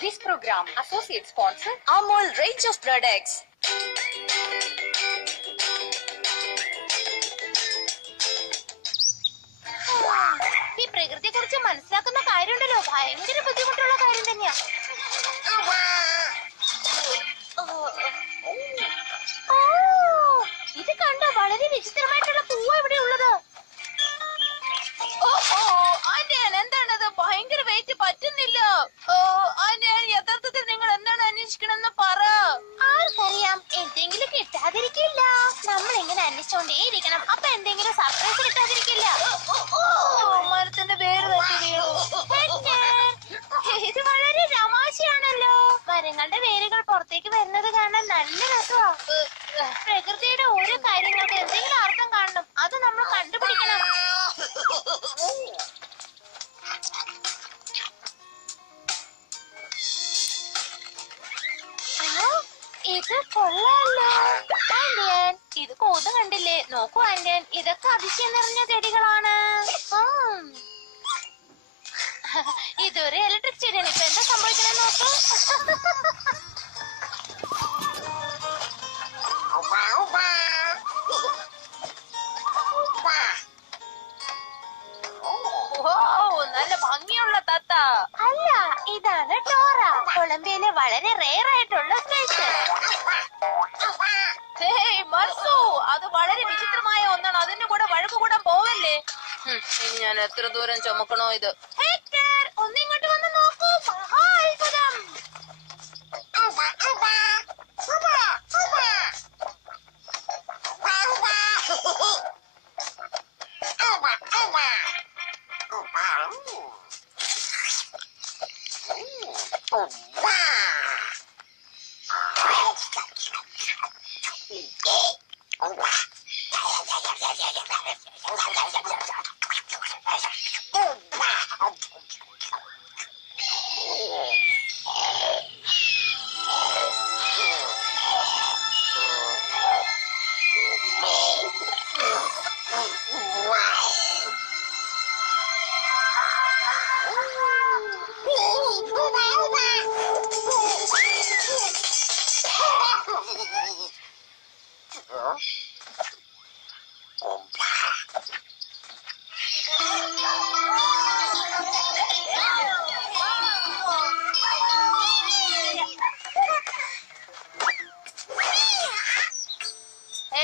This program associate sponsor Amul range of products. ഈ പ്രകൃതിയെ കുറിച്ച് മനസ്സിലാക്കുന്ന കാര്യമുണ്ടല്ലോ, ഭയങ്കര ബുദ്ധിമുട്ടുള്ള കാര്യം തന്നെയാ. ഇത് കണ്ടോ, വളരെ വിചിത്രമായിട്ടുള്ള പൂവ ഇവിടെ ഉള്ളത്. എന്താണത്? ഭയങ്കര വെയിറ്റ് പറ്റുന്നില്ല. യഥാർത്ഥത്തിൽ നിങ്ങൾ എന്താണ് അന്വേഷിക്കണമെന്ന് പറ. ആർക്കറിയാം, എന്തെങ്കിലും കിട്ടാതിരിക്കില്ല. നമ്മൾ ഇങ്ങനെ അന്വേഷിച്ചോണ്ടേയിരിക്കണം, അപ്പൊ എന്തെങ്കിലും സർപ്രൈസ് കിട്ടാതിരിക്കില്ല. മരത്തിന്റെ വേര് തട്ടി വീണു. ഇത് വളരെ തമാശയാണല്ലോ. മരങ്ങളുടെ വേരുകൾ പുറത്തേക്ക് വരുന്നത് കാണാൻ നല്ല രസമാ. പ്രകൃതിയുടെ ഓരോ കാര്യങ്ങൾക്ക് എന്തെങ്കിലും അർത്ഥം കാണണം, അത് നമ്മൾ കണ്ടുപിടിക്കണം. ഇത് കൊള്ളാലോ ആന്റിയൻ. ഇത് കോത് കണ്ടില്ലേ? നോക്കൂ ആന്റിയൻ, ഇതൊക്കെ അതിശയം നിറഞ്ഞ ചെടികളാണ്. ഇതൊരു ഇലക്ട്രിക് ചെടിയാണ്. ഇപ്പൊ എന്താ സംഭവിക്കണെന്ന് നോക്കൂ. നല്ല ഭംഗിയുള്ള തത്ത അല്ല, ഇതാണ് ടോറ, കൊളംബിയയിലെ വളരെ റെയർ ആയിട്ടുള്ള ഫിഷ്. അത് വളരെ വിചിത്രമായ ഒന്നാണ്. അതിന്റെ കൂടെ വഴക്ക് കൂടാൻ പോവല്ലേ? ഇനി ഞാൻ എത്ര ദൂരം ചുമക്കണോ ഇത്? ഒന്നിങ്ങോട്ട് വന്ന് നോക്കൂ, മഹാ അത്ഭുതം.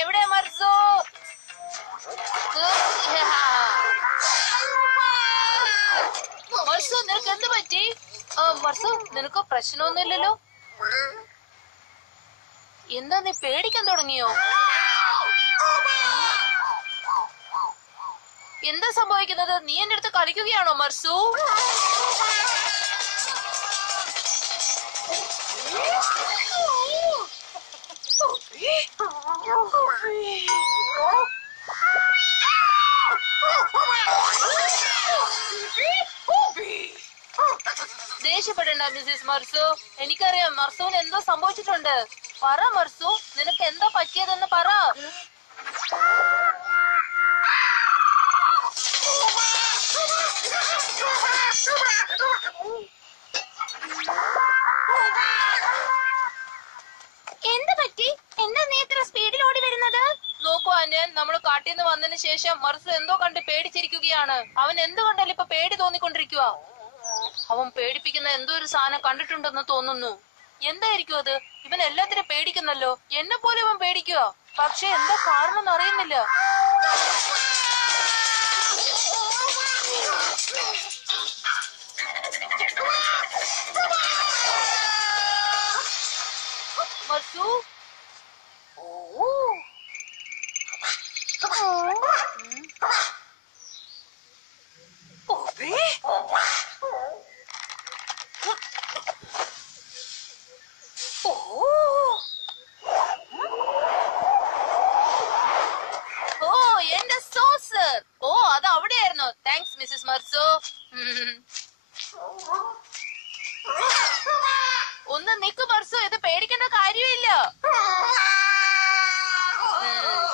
എവിടെ മർസു? മർസു, നിനക്ക് എന്ത് പറ്റി? മർസു, നിനക്ക് പ്രശ്നമൊന്നുമില്ലല്ലോ. എന്താ, നീ പേടിക്കാൻ തുടങ്ങിയോ? എന്താ സംഭവിക്കുന്നത്? നീ എന്റെ അടുത്ത് കളിക്കുകയാണോ മർസു? ദേഷ്യപ്പെടണ്ട മിസ്സിസ് മർസു. എനിക്കറിയാം മർസുവിന് എന്തോ സംഭവിച്ചിട്ടുണ്ട്. പറ മർസു, നിനക്ക് എന്താ പറ്റിയതെന്ന് പറ. എന്ത് പറ്റി? എന്താ നീ ഇത്ര സ്പീഡിൽ ഓടി വരുന്നത്? നോക്കൂ ആന്റൻ, നമ്മൾ കാട്ടിൽ നിന്ന് വന്നതിന് ശേഷം മർസു എന്തോ കണ്ട് പേടിച്ചിരിക്കുകയാണ്. അവൻ എന്തുകൊണ്ടല്ലോ ഇപ്പൊ പേടി തോന്നിക്കൊണ്ടിരിക്കുക. അവൻ പേടിപ്പിക്കുന്ന എന്തോ ഒരു സാധനം കണ്ടിട്ടുണ്ടെന്ന് തോന്നുന്നു. എന്തായിരിക്കും അത്? ഇവൻ എല്ലാത്തിനും പേടിക്കുന്നല്ലോ. എന്നെ പോലെ ഇവൻ പേടിക്കുക, പക്ഷെ എന്താ കാരണം അറിയുന്നില്ല. മർസു, എന്റെ സോസർ. അത് അവിടെയായിരുന്നു. Thanks Mrs Marsu. ഒന്ന് നിക്ക് മർസു, ഇത് പേടിക്കേണ്ട കാര്യമില്ല.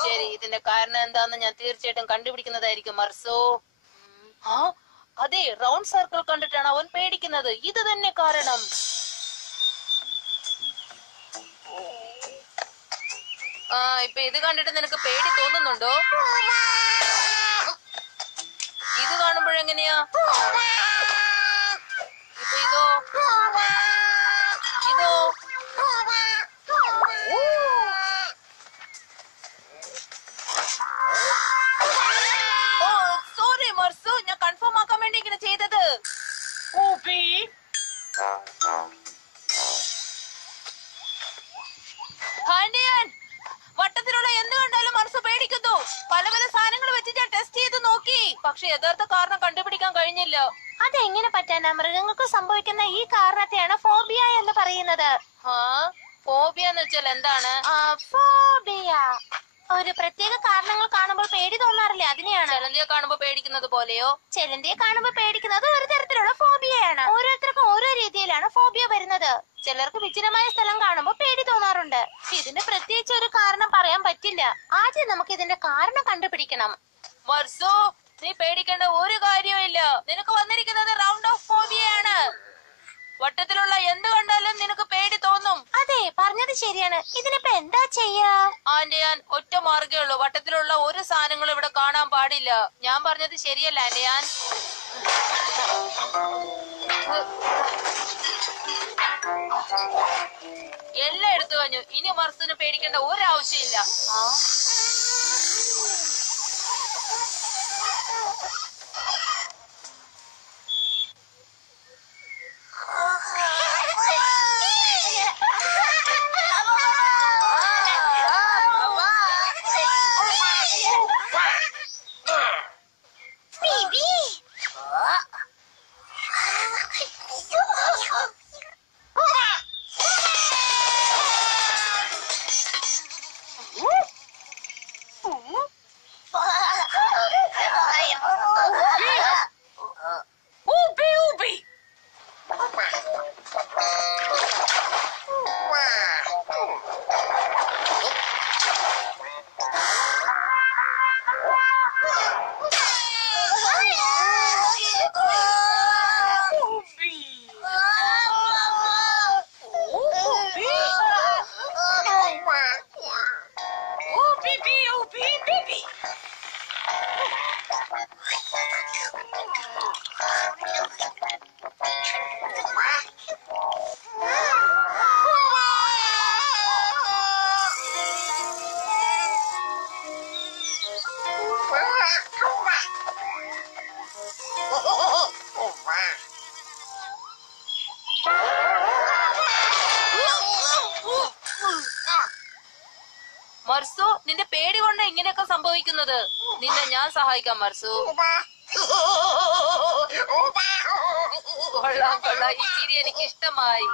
ശരി, ഇതിന്റെ കാരണം എന്താന്ന് ഞാൻ തീർച്ചയായിട്ടും കണ്ടുപിടിക്കുന്നതായിരിക്കും മർസു. അതെ, റൗണ്ട് സർക്കിൾ കണ്ടിട്ടാണ് അവൻ പേടിക്കുന്നത്. ഇത് തന്നെ കാരണം. ഇപ്പൊ ഇത് കണ്ടിട്ട് നിനക്ക് പേടി തോന്നുന്നുണ്ടോ? ഇത് കാണുമ്പോഴെങ്ങനെയാ? ഇപ്പൊ ഇതോ? ഇതോ? സോറി മർസു, ഞാൻ കൺഫേം ആക്കാൻ വേണ്ടി ഇങ്ങനെ ചെയ്തത്. വട്ടത്തിലുള്ള എന്ത് കണ്ടാലും മനസ്സ് പേടിക്കുന്നു. പല പല സാധനങ്ങൾ വെച്ച് ഞാൻ ടെസ്റ്റ് ചെയ്ത് നോക്കി, പക്ഷെ യഥാർത്ഥ കാരണം കണ്ടുപിടിക്കാൻ കഴിഞ്ഞില്ല. അതെങ്ങനെ പറ്റാനാ? മൃഗങ്ങൾക്ക് സംഭവിക്കുന്ന ഈ കാരണത്തെയാണ് ഫോബിയ എന്ന് പറയുന്നത്. ഫോബിയ എന്ന് വെച്ചാൽ എന്താണ്? ഫോബിയ ഒരു പ്രത്യേക കാരണങ്ങൾ കാണുമ്പോൾ പേടി തോന്നാറില്ല, അതിനെയാണ്. ചെലന്തിയെ കാണുമ്പോ പേടിക്കുന്നത് പോലെയോ? ചെലന്തിയെ കാണുമ്പോൾ പേടിക്കുന്നത് ഒരു തരത്തിലുള്ള ഫോബിയയാണ്. ഓരോരുത്തർക്കും ഓരോ രീതിയിലാണ് ഫോബിയ വരുന്നത്. ചിലർക്ക് വിചിത്രമായ സ്ഥലം കാണുമ്പോൾ പേടി തോന്നാറുണ്ട്. ഇതിന് പ്രത്യേകിച്ച് ഒരു കാരണം പറയാൻ പറ്റില്ല. ആദ്യം നമുക്ക് ഇതിന്റെ കാരണം കണ്ടുപിടിക്കണം. മർസു, നീ പേടിക്കേണ്ട ഒരു കാര്യവും ഇല്ല. നിനക്ക് വന്നിരിക്കുന്നത് റൗണ്ട് ഓഫ് ഫോബിയയാണ്. വട്ടത്തിലുള്ള എന്ത് കണ്ടാലും നിനക്ക് പേടി തോന്നും. അതെ, പറഞ്ഞത് ശരിയാണ്. ഇതിനിപ്പോ എന്താ ചെയ്യാ? ആന്റയാൻ, ഒറ്റ മാർഗേ ഉള്ളൂ. വട്ടത്തിലുള്ള ഒരു സാധനങ്ങളും ഇവിടെ കാണാൻ പാടില്ല. ഞാൻ പറഞ്ഞത് ശരിയല്ല ആന്റയാൻ? എല്ലാം എടുത്തു കഴിഞ്ഞു. ഇനി മർസുന് പേടിക്കേണ്ട ഒരാവശ്യമില്ല. മർസു, നിന്റെ പേടി കൊണ്ട് ഇങ്ങനെയൊക്കെ സംഭവിക്കുന്നത്. നിന്നെ ഞാൻ സഹായിക്കാം മർസു. കൊള്ളാം കൊള്ളാം, ഈ ചിരി എനിക്ക് ഇഷ്ടമായി.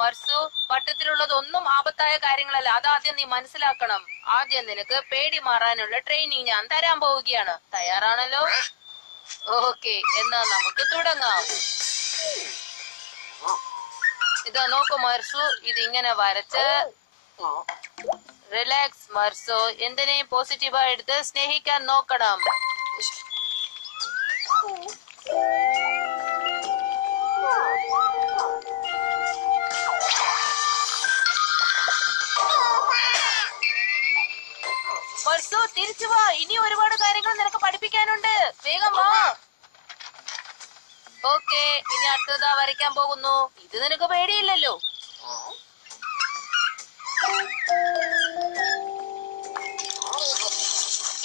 മർസു, വട്ടത്തിലുള്ളതൊന്നും ആപത്തായ കാര്യങ്ങളല്ല. അതാദ്യം നീ മനസ്സിലാക്കണം. ആദ്യം നിനക്ക് പേടി മാറാനുള്ള ട്രെയിനിങ് ഞാൻ തരാൻ പോവുകയാണ്. തയ്യാറാണല്ലോ? ഓക്കെ, എന്നാ നമുക്ക് തുടങ്ങാം. ഇതാ നോക്കൂ മർസു, ഇതിങ്ങനെ വരച്ച് റിലാക്സ് മർസു. എന്തിനേയും പോസിറ്റീവായി എടുത്ത് സ്നേഹിക്കാൻ നോക്കണം. മർസു, തിരിച്ചു വാ. ഇനി ഒരുപാട് കാര്യങ്ങൾ നിനക്ക് പഠിപ്പിക്കാനുണ്ട്. വേഗം വാ. ഓക്കെ, ഇനി അടുത്തതാ വരയ്ക്കാൻ പോകുന്നു. ഇത് നിനക്ക് പേടിയില്ലല്ലോ.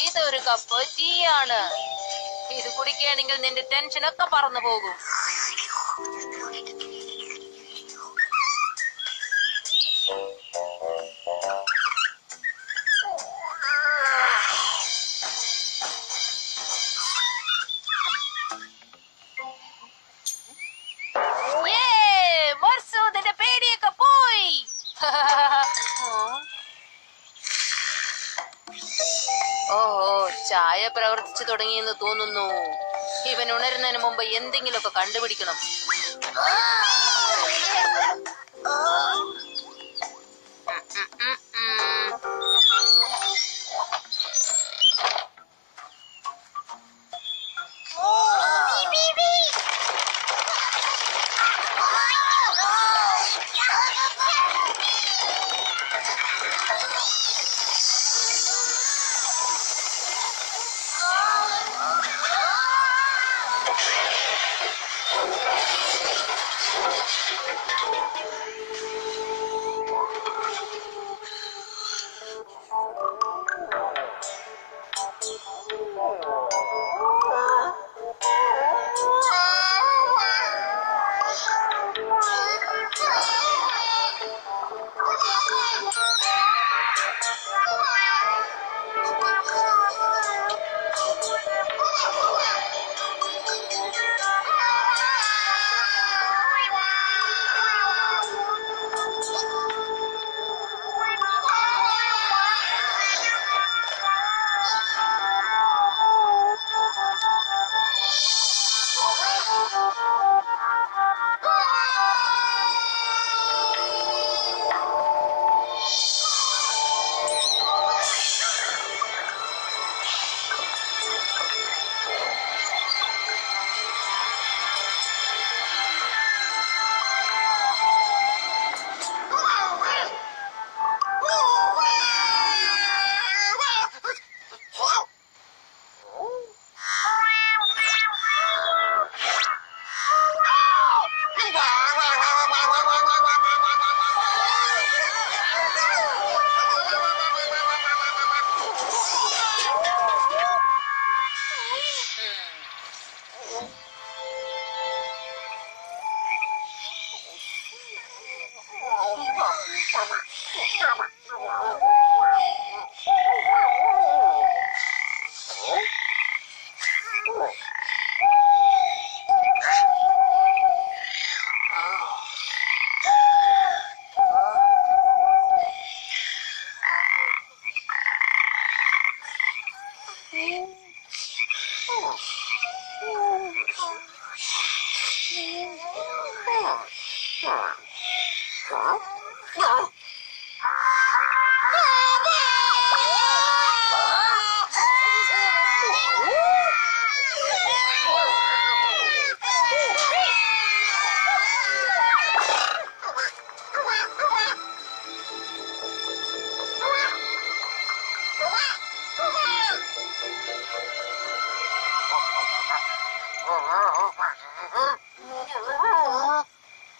ഇതൊരു കപ്പ് ടീ ആണ്. ഇത് കുടിക്കുകയാണെങ്കിൽ നിന്റെ ടെൻഷനൊക്കെ പറന്നു പോകും. മർസു, നിന്റെ പേടിയൊക്കെ പോയി. ഓഹോ, ചായ പ്രവർത്തിച്ചു തുടങ്ങിയെന്ന് തോന്നുന്നു. ഇവൻ ഉണരുന്നതിന് മുമ്പ് എന്തെങ്കിലുമൊക്കെ കണ്ടുപിടിക്കണം.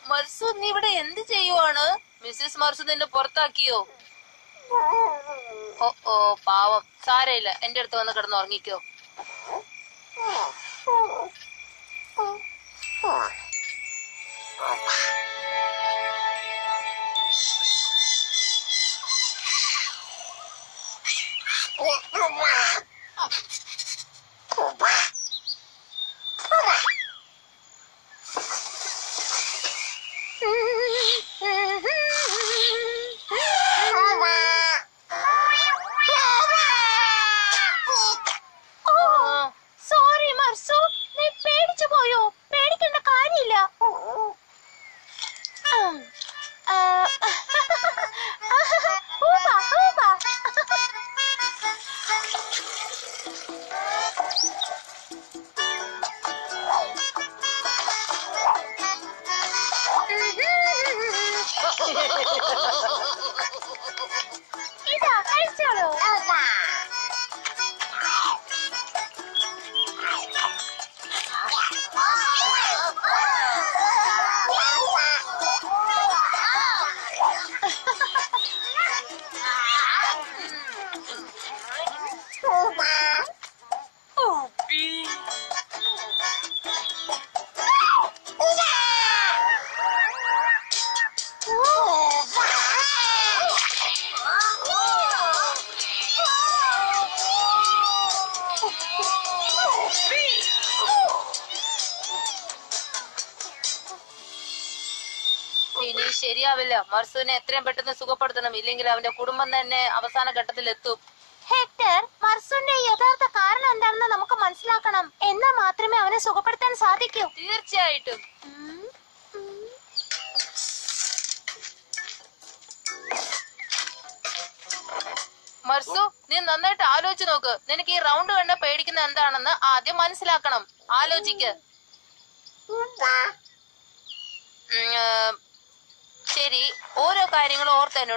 മർസു, നീ ഇവിടെ എന്ത് ചെയ്യുവാണ്? മിസ്സിസ് മർസു നിന്നെ പുറത്താക്കിയോ? ഓ ഓ, പാവം. സാരയില്ല, എന്റെ അടുത്ത് വന്ന് കിടന്ന് ഉറങ്ങിക്കോ. സോറി മർസു, നീ പേടിച്ചു പോയോ? പേടിക്കേണ്ട കാര്യമില്ല. ഇതാ കഴിച്ചോളൂ. ഇനി ശരിയാവില്ല. മർസുവിനെ എത്രയും പെട്ടെന്ന് സുഖപ്പെടുത്തണം, ഇല്ലെങ്കിൽ അവന്റെ കുടുംബം തന്നെ അവസാന ഘട്ടത്തിൽ എത്തും. ഹെക്ടർ, മർസുവിന്റെ യഥാർത്ഥ കാരണം എന്താണെന്ന് നമുക്ക് മനസ്സിലാക്കണം. എന്നാൽ മാത്രമേ അവനെ സുഖപ്പെടുത്താൻ സാധിക്കൂ. തീർച്ചയായിട്ടും. മർസു, നീ നന്നായിട്ട് ആലോചിച്ച് നോക്ക്. നിനക്ക് ഈ റൗണ്ട് കണ്ട പേടിക്കുന്ന എന്താണെന്ന് ആദ്യം മനസ്സിലാക്കണം. ആലോചിക്ക്. ശരി, ഓരോ കാര്യങ്ങളും ഓർത്ത് എന്നോട്